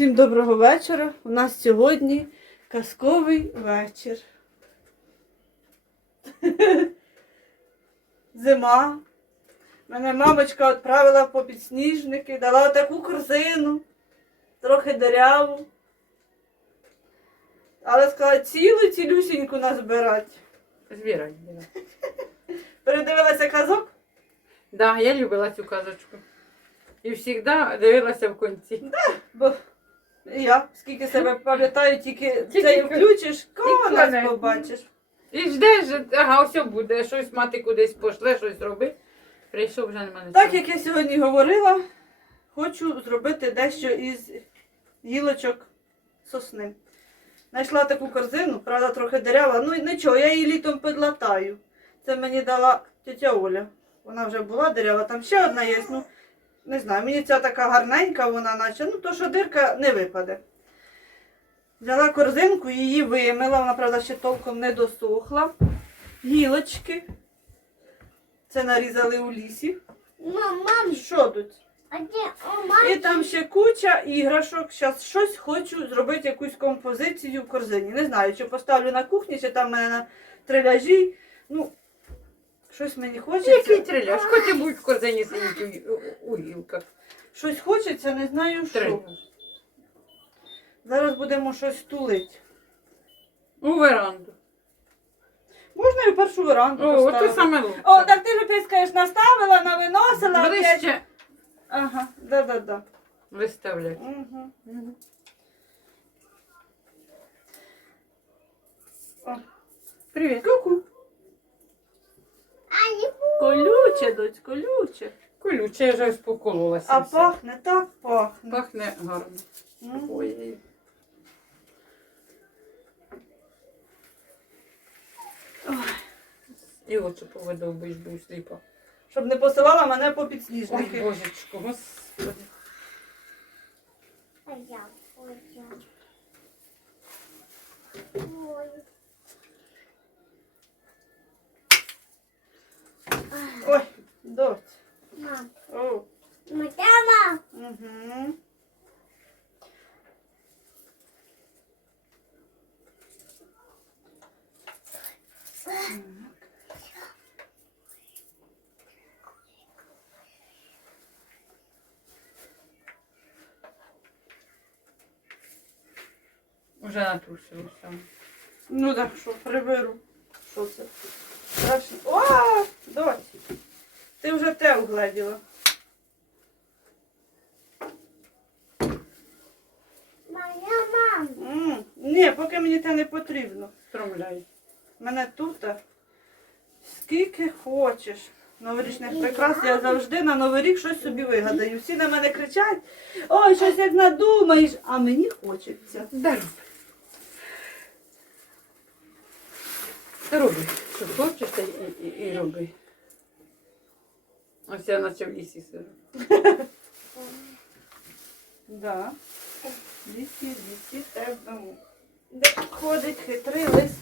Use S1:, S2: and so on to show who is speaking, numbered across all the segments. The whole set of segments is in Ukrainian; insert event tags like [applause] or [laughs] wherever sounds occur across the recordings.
S1: Всім доброго вечора. У нас сьогодні казковий вечір. [laughs] Зима. Мене мамочка відправила по підсніжники, дала таку корзину, трохи деряву. Але сказала цілу цілюсіньку назбирати.
S2: Збирай. [laughs]
S1: Передивилася казок?
S2: Да, я любила цю казочку. І завжди дивилася в кінці.
S1: Бо я, скільки себе пам'ятаю, тільки,
S2: Тільки
S1: це
S2: ко-
S1: включиш, кого нас
S2: конець.
S1: побачиш.
S2: І ждеш, ага, все буде, щось мати кудись пошле, щось роби. Прийшов вже нема нічого.
S1: Так як я сьогодні говорила, хочу зробити дещо із гілочок сосни. Знайшла таку корзину, правда, трохи дерева. Ну і нічого, я її літом підлатаю. Це мені дала тетя Оля. Вона вже була дерева, там ще одна є. Ну, не знаю, мені ця така гарненька, вона наче, ну то що дирка не випаде. Взяла корзинку, її вимила, вона, правда, ще толком не досохла. Гілочки. Це нарізали у лісі.
S3: Мам, мам,
S1: Що тут?
S3: а где о, мам?
S1: І там ще куча іграшок. Зараз щось хочу зробити якусь композицію в корзині. Не знаю, чи поставлю на кухні, чи там в мене на триляжі. Ну, щось мені хочеться.
S2: Який триляш? Хоч будь в корзині сидіть у, гілках.
S1: Щось хочеться, не знаю що.
S2: Триляш.
S1: Зараз будемо щось тулити.
S2: У веранду.
S1: Можна і в першу веранду
S2: О,
S1: поставити.
S2: ото саме лучше.
S1: О, так ти ж пискаєш, наставила, навиносила. опять.
S2: Ближче
S1: Ага, да-да-да.
S2: виставляй.
S1: Угу.
S2: Привіт.
S1: Ку-ку. Колюче, доць, колюче.
S2: Колюче, я вже ось покололася.
S1: А
S2: вся.
S1: пахне, так пахне.
S2: Пахне гарно.
S1: М.
S2: Ой. І очі повидовбуєш, бо сліпа.
S1: Щоб не посилала мене по
S2: Ой,
S1: підсніжники.
S2: божечко, господи.
S3: А я. Ой.
S1: Ой, доць.
S3: Мам,
S1: О.
S3: мама,
S1: Угу.
S2: Уже натрусилося.
S1: Ну так, що приберу. Що це? Страшно. О, вже те угледіла.
S3: моя мам.
S1: М, Ні, поки мені те не потрібно.
S2: Стромляй.
S1: Мене тут а, скільки хочеш. Новорічних прикрас я завжди на Новий рік щось собі вигадаю. Всі на мене кричать, ой, щось як надумаєш, а мені хочеться.
S2: Да роби. Та роби. Що хочеш, та і, і, і роби. Ось я наче в лісі сижу.
S1: Да. Лісі, лісі, темному. Де ходить хитрий лис.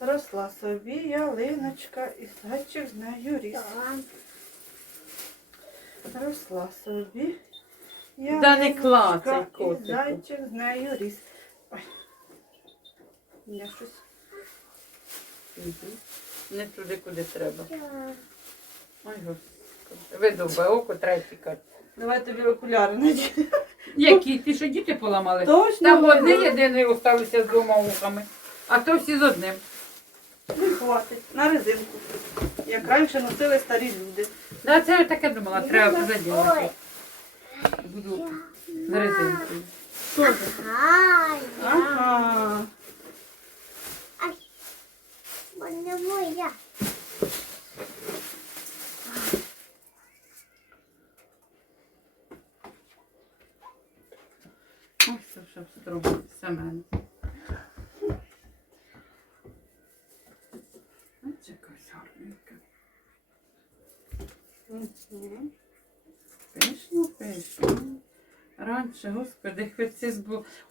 S1: Росла собі ялиночка і зайчик з нею ріс. Росла собі.
S2: Да не клацай,
S1: ялиночка, і зайчик з нею ріс. Ой. Я щось.
S2: Не туди, куди треба. Ой, господи. Видовбай око, треба тікати.
S1: Давай тобі окуляри надію.
S2: Які? Ти що діти поламали?
S1: Точно.
S2: Там одне єдине залишилося з двома ухами, а то всі з одним.
S1: Не хватить. На резинку. Як раніше носили старі люди.
S2: Да, це я таке думала, треба заділити. Буду на резинку.
S1: Що це?
S3: Ай.
S1: Ага.
S3: Мене моя.
S2: Ось це щоб Семен. Ось якась гарненька.
S1: Мгм.
S2: Пишно, пишно. Раніше, господи, хоч це.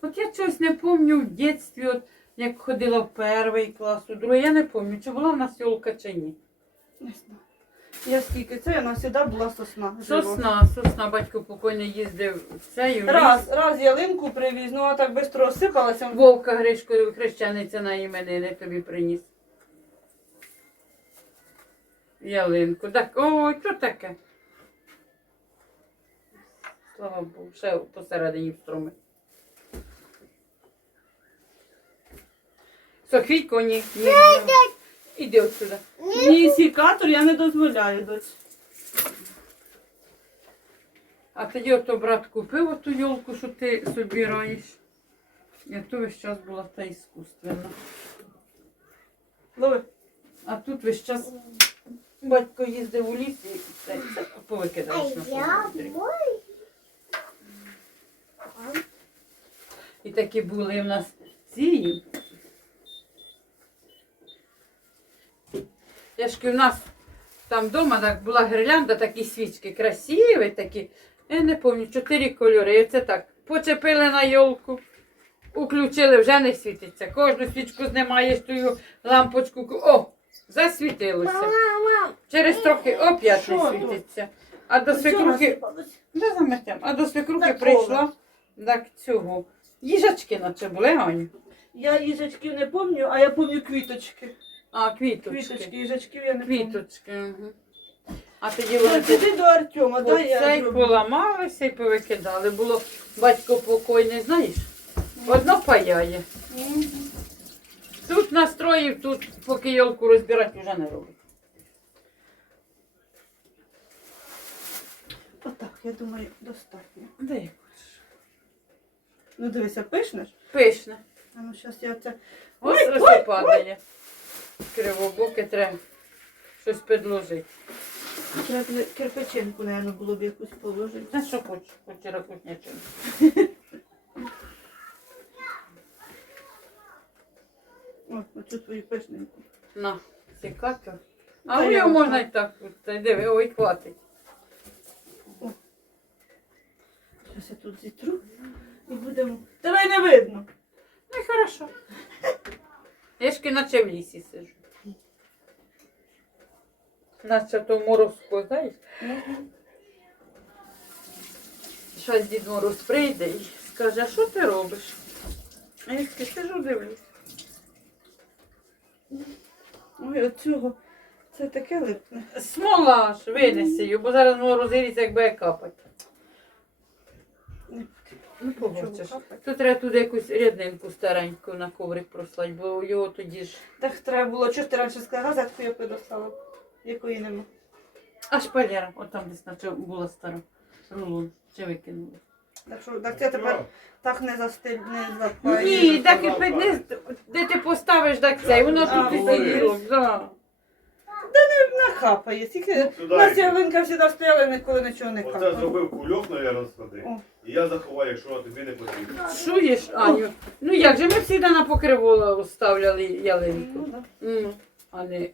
S2: От я чогось не пам'ятаю в дитинстві, от як ходила в перший клас, у другий, я не пам'ятаю, чи була в нас йолка чи ні.
S1: Не знаю. Я скільки це, вона завжди була сосна. жива.
S2: Сосна, сосна, батько покойний їздив в цей ліс.
S1: Раз, раз ялинку привіз, ну а так швидко розсипалася.
S2: Вовка Гришко, хрещениця на іменини тобі приніс. Ялинку. Так, ой, що таке? Слава Богу, ще посередині встроми. Софійко, ні. ні, ні. Іди отсюди.
S1: Ні, сікатор я не дозволяю доць.
S2: А тоді ото брат купив оту йолку, що ти собі раєш. І то весь час була та іскусственна.
S1: Лови.
S2: А тут весь час батько їздив у ліс і це, це повикидаєш на
S3: я
S2: повітрі. І такі були в нас ці. Я ж кажу, у нас там вдома так була гірлянда, такі свічки красиві, такі. Я не пам'ятаю, чотири кольори. І це так. Почепили на йолку, уключили, вже не світиться. Кожну свічку знімаєш тую лампочку. О! Засвітилося. Через трохи оп'ять не світиться. А до свекрухи.
S1: насипалось.
S2: Заметем. А до свекрухи
S1: Так,
S2: прийшла так цього. Їжачки наче були, Ганю.
S1: Я їжачків не пам'ятаю, а я пам'ятаю квіточки.
S2: А, квіточки.
S1: Квіточки, їжачків я не пам'ятаю.
S2: Квіточки. Угу. А тоді вони
S1: Доць, Іди до Артема, дай я
S2: оцей
S1: зроблю.
S2: поламалися і повикидали. Було батько покойний, знаєш, одно паяє. Тут настроїв, тут поки йолку розбирати вже не робить.
S1: Отак, я думаю, достатньо.
S2: Де як?
S1: Ну дивися, пишнеш?
S2: Пишне.
S1: А ну зараз я це.
S2: Ось
S1: Ой, ой,
S2: і падає. Кривобоке треба щось підложити.
S1: Треба кирпичинку, мабуть, було б якусь положити.
S2: Та що хочеш, хоч і ракутнячину.
S1: О, оцю твою пишненьку.
S2: На.
S1: Та
S2: А його можна і так. та Диви, ой, хватить.
S1: Зараз я тут зітру і будемо. Тебе й не видно.
S2: Ну і хорошо. Я ж ки наче в лісі сижу. Наче то морозко, знаєш. Щось дід Мороз прийде і скаже, а що ти робиш? А я скажу, сижу дивлюсь.
S1: Ой, от цього. Це таке липне.
S2: Смола ж, винеси її, бо зараз мороз розгоріться, як буде капати. Ну.
S1: Чого?
S2: Тут треба туди якусь ряднинку стареньку на коврик прослати, бо його тоді ж.
S1: Так треба було, чого ж ти раніше сказала, газетку я підостала, якої нема.
S2: А шпалера, от там десь наче була стара. Рулон. Чи викинули?
S1: Так що так це тепер так не застиль, не запає.
S2: Ні, так і підниз, де ти поставиш, так це, і воно тут і сиділо. Да.
S1: Нахапає. Тільки
S4: Сюди
S1: у нас
S4: йди.
S1: ялинка завжди стояла, ніколи нічого не
S4: Оце
S1: капало.
S4: зробив кульок, мабуть, сходи.
S1: О.
S4: І я заховаю, якщо тобі не потрібно.
S2: Чуєш, Аню? Ну як же ми всі на покривало ставляли ялинку.
S1: Ну, да.
S2: Ну, а не,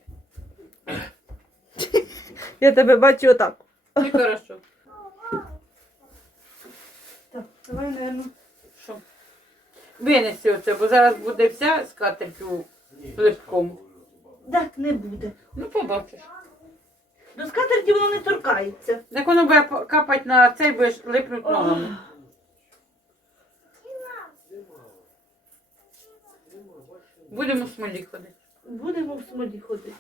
S1: Я тебе бачу отак.
S2: не хорошо.
S1: Так, давай, наверное.
S2: Що? Винеси оце, бо зараз буде вся скатерть у липкому.
S1: Так не буде.
S2: Ну, побачиш.
S1: До скатерті воно не торкається.
S2: Як воно буде капати на цей, будеш липнути ногами. Будемо в смолі ходити.
S1: Будемо в смолі ходити.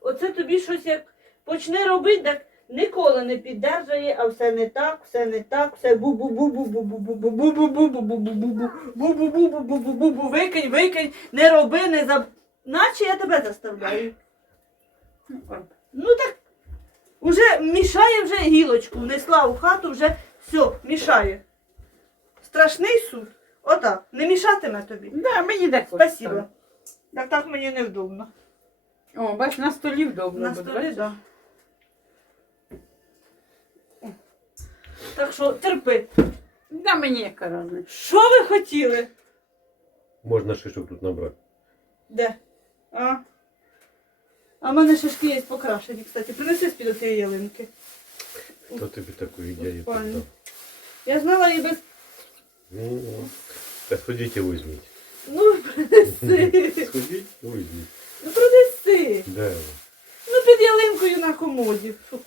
S1: Оце тобі щось як почне робити, так ніколи не піддержує, а все не так, все не так, все бу наче я тебе заставляю.
S2: Ну
S1: так уже мішає вже гілочку, внесла у хату, вже все, мішає. Страшний суд. Отак. Не мішатиме тобі.
S2: Да, мені так
S1: Спасибо. Так так мені невдобно.
S2: О, бач, на столі вдобно.
S1: На столі,
S2: да.
S1: Так що терпи.
S2: Да, мені яка разниця.
S1: Що ви хотіли?
S5: Можна ще шишок тут набрати.
S1: Де? А? А в мене шишки є покрашені, кстати. Принеси з-під цієї ялинки.
S5: Хто тобі таку ідею.
S1: Я знала її без.
S5: Ну, та сходіть і візьміть.
S1: Ну, принеси.
S5: Сходіть і візьміть.
S1: Ну, принеси.
S5: Де?
S1: Ну, під ялинкою на комоді. Фу.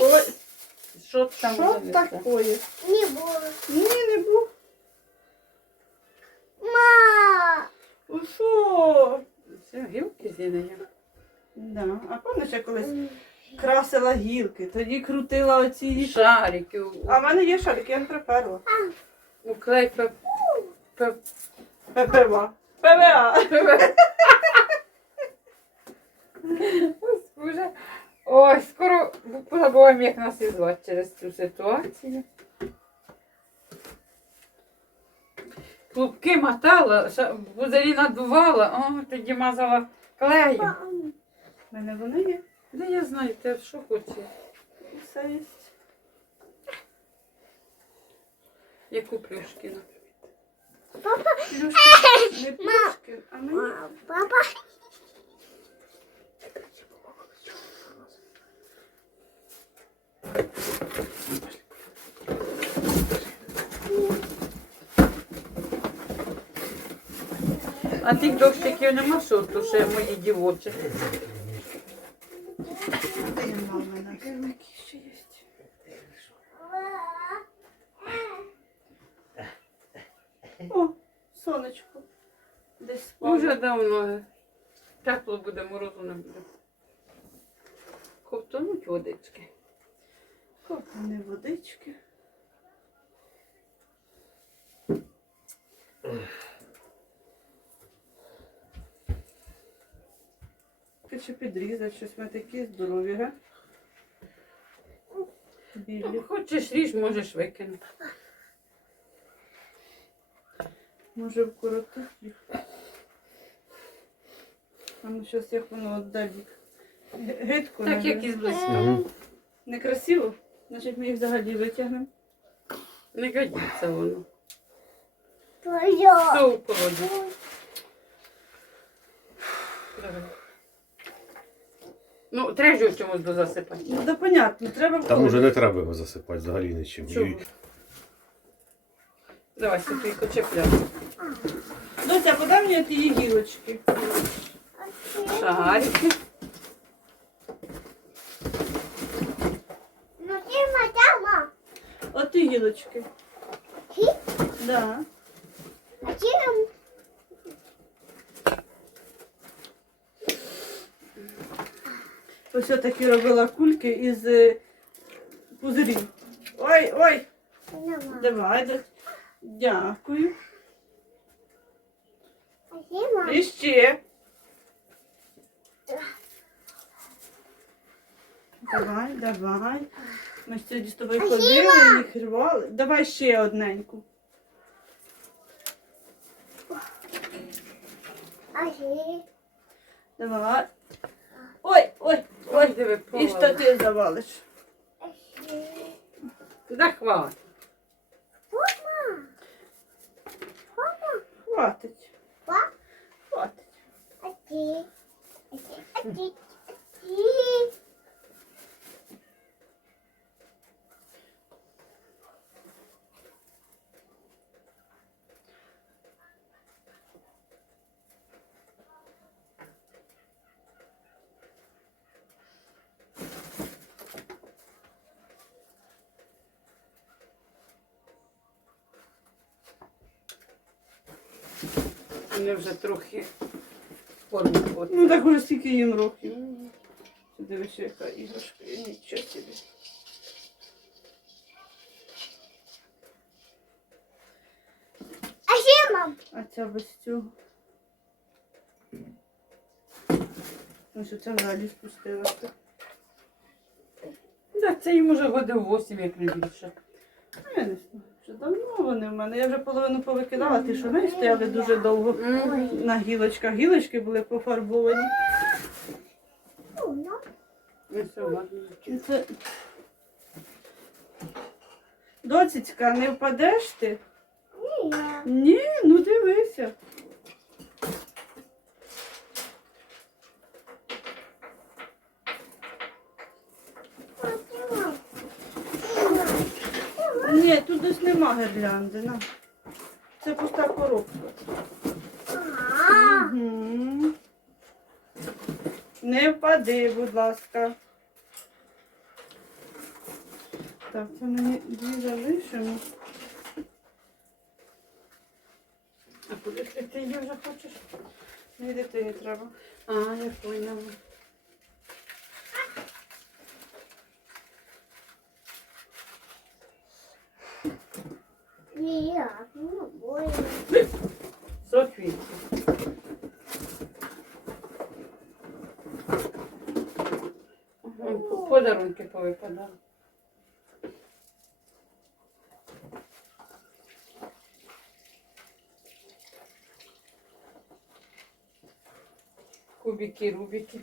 S1: Ой,
S2: Що там?
S1: що такое?
S3: Не було.
S1: Ні, не був.
S3: Ма!
S1: У що?
S2: Це гілки зінення.
S1: Да. А пам'ятаєш, я колись красила гілки, тоді крутила оці.
S2: Шарики.
S1: А в мене є шарик, я їх приперла.
S2: У клей пеп... пеп...
S1: ППВА. ПВА.
S2: Боже. [laughs] Ой, скоро забуваємо, як нас і звати через цю ситуацію. Клубки мотала, бузарі надувала, о, тоді мазала клеєм.
S1: У мене вони є.
S2: Де я знаю, те що хоче.
S1: Все є.
S2: Яку плюшкіну.
S1: Плюшки, не плюшки, а мені.
S3: Папа.
S2: А тих дощиків нема, що то ще мої дівочі.
S1: О, сонечко. Десь спало.
S2: Уже давно. Тепло буде, морозу не буде. Ковтонуть водички.
S1: Копане водички. Ще підрізати, щось ми такі здорові, га? Білі.
S2: Ну, Хочеш ріж, можеш викинути.
S1: Може вкоротити їх. А ну зараз як воно віддалі. Гидко.
S2: Так, як із близька.
S5: Мгм.
S1: Некрасиво? Значить ми їх взагалі витягнемо.
S2: Не годиться воно.
S3: Твоє.
S2: Все у колоді. Ну, треба ж його чомусь дозасипати.
S1: Ну да понятно, треба
S5: Там уже не треба його засипати взагалі нічим.
S2: Чого?
S5: І-
S2: Давай, сипійко чепляй.
S1: Дося, подай мені ті гілочки.
S2: Шарики.
S3: Ну ти мама.
S1: От ті гілочки.
S3: Ті?
S1: Да.
S3: А чим?
S1: Ось я такі робила кульки із е, пузирів. Ой, ой, давай, да- дякую. І ще. Давай, давай. Ми сьогодні з тобою ходили, їх рвали. Давай ще одненьку. Давай. Ой, ой,
S2: Ой, диви,
S1: І
S2: що
S1: ти завалиш.
S2: Да хватить.
S1: Хватить. Хватить.
S3: А ти? А ти? А ти? А ти?
S2: Вони вже трохи форму от.
S1: Ну так уже скільки їм років. Ти дивишся, яка іграшка. є, Нічого собі.
S3: А чим, мам?
S1: А ця без цього. Ну що це взагалі спустилася.
S2: Да, це їм уже годи 8, як не більше.
S1: Ну, Я не знаю. Вже давно вони в мене. Я вже половину повикидала, ті, що ми стояли дуже довго на гілочках. Гілочки були пофарбовані.
S3: Ну, ну.
S2: Не
S1: Це... Доцічка, не впадеш ти?
S3: Ні.
S1: Ні, ну дивися. тут ось нема на. Це пуста коробка. Угу. Не впади, будь ласка. Так, це мені дві залишимо.
S2: А куди ти, її вже хочеш?
S1: Мені дитині треба.
S2: А, я поняла.
S3: ні, ну, бой.
S2: Софійки. Ага, Подарунки повипадали. Кубики, рубики.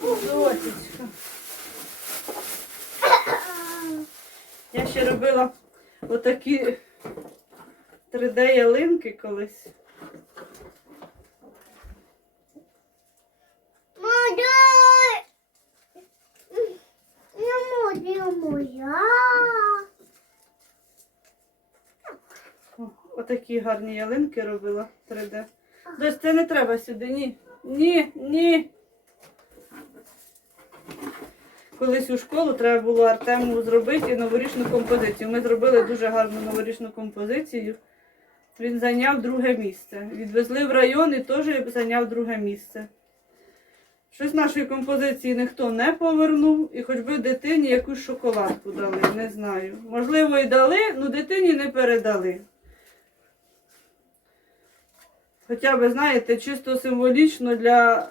S1: Зотечка. Я ще робила отакі 3D-ялинки колись.
S3: Моя.
S1: Отакі гарні ялинки робила 3D. Дось, це не треба сюди, ні. Ні, ні. Колись у школу треба було Артему зробити новорічну композицію. Ми зробили дуже гарну новорічну композицію. Він зайняв друге місце. Відвезли в район і теж зайняв друге місце. Щось нашої композиції ніхто не повернув, і хоч би дитині якусь шоколадку дали, не знаю. Можливо, і дали, але дитині не передали. Хоча б, знаєте, чисто символічно для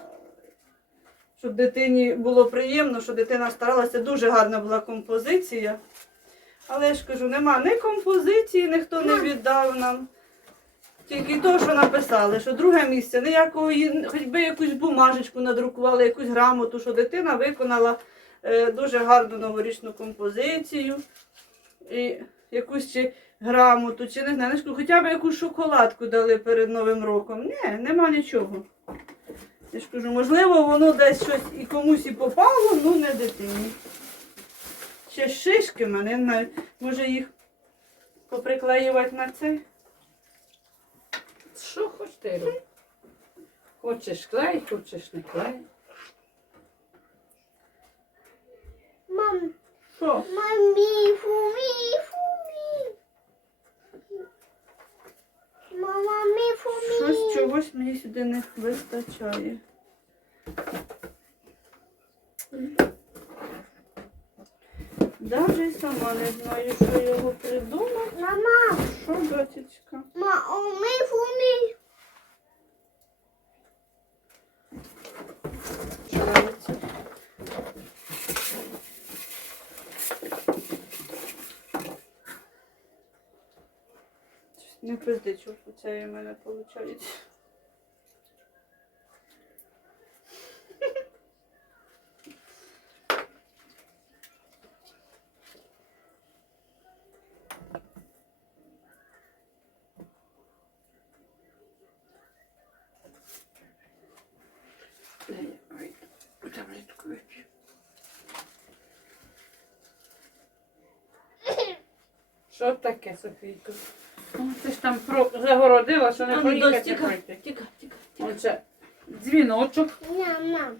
S1: щоб дитині було приємно, що дитина старалася. Дуже гарна була композиція. Але я ж кажу, нема ні композиції, ніхто не віддав нам. Тільки то, що написали, що друге місце, ніякої, хоч би якусь бумажечку надрукували, якусь грамоту, що дитина виконала е, дуже гарну новорічну композицію. І якусь чи грамоту, чи не знаю, хоча б якусь шоколадку дали перед Новим роком. Ні, нема нічого. Я ж кажу, можливо, воно десь щось і комусь і попало, ну не дитині. Ще шишки в мене, не може їх поприклеювати на цей.
S2: Що хоч ти? Хочеш клей, хочеш не клей.
S3: Мам,
S1: Що?
S3: мамі, фумі, фумі. Мама, мі, фумі.
S1: Щось чогось мені сюди не вистачає. Даже й сама не знаю, що його придумати.
S3: Мама,
S1: Що, братічка?
S3: ма, мі, фумі.
S1: Що Не пиздичу, це у мене виходить.
S2: Таблетку вип'ю. Що таке, Софійко? Ти ж там про... загородила, що не
S1: поїхати.
S2: проїхати.
S1: Тікай, тікай, тікай.
S2: Оце дзвіночок.
S3: Мама.
S2: Вона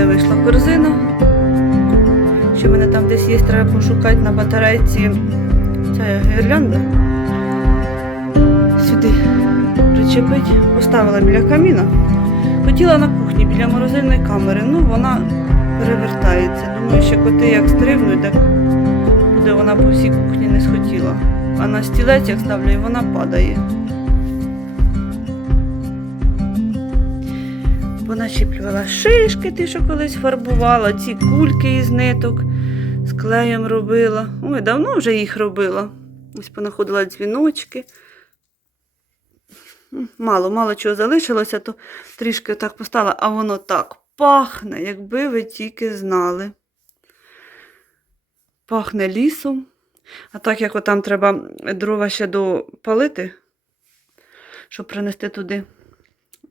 S1: мене вийшла корзина. Ще в мене там десь є, треба пошукати на батарейці ця гірлянда. Сюди причепить, поставила біля каміна. Хотіла на кухні біля морозильної камери, ну вона перевертається. Думаю, що коти як стрибнуть, так буде вона по всій кухні не схотіла. А на стілець як ставлю, і вона падає. Поначіплювала шишки, ті, що колись фарбувала, ці кульки із ниток з клеєм робила. Ой, давно вже їх робила. Ось понаходила дзвіночки. Мало, мало чого залишилося, то трішки так поставила, а воно так пахне, якби ви тільки знали. Пахне лісом. А так як отам треба дрова ще допалити, щоб принести туди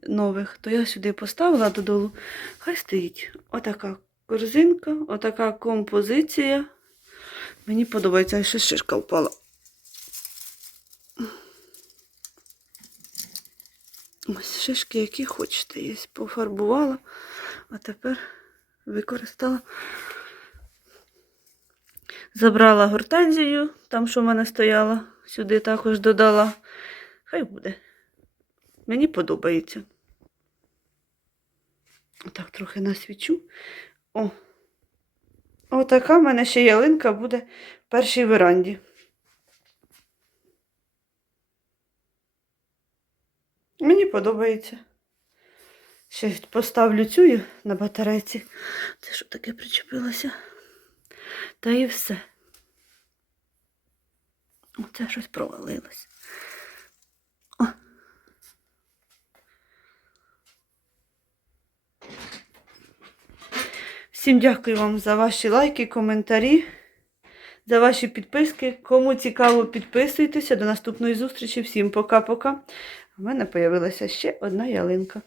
S1: нових, то я сюди поставила додолу. Хай стоїть. Отака корзинка, отака композиція. Мені подобається, ще шишка впала. Ось шишки, які хочете, є. Пофарбувала, а тепер використала. Забрала гортензію, там, що в мене стояла, сюди також додала. Хай буде. Мені подобається. Отак трохи насвічу. О. Отака в мене ще ялинка буде в першій веранді. Мені подобається. Ще поставлю цю на батарейці. Це що таке причепилося? Та і все. Оце щось провалилось. Всім дякую вам за ваші лайки, коментарі, за ваші підписки. Кому цікаво, підписуйтеся. До наступної зустрічі. Всім пока-пока. У мене з'явилася ще одна ялинка.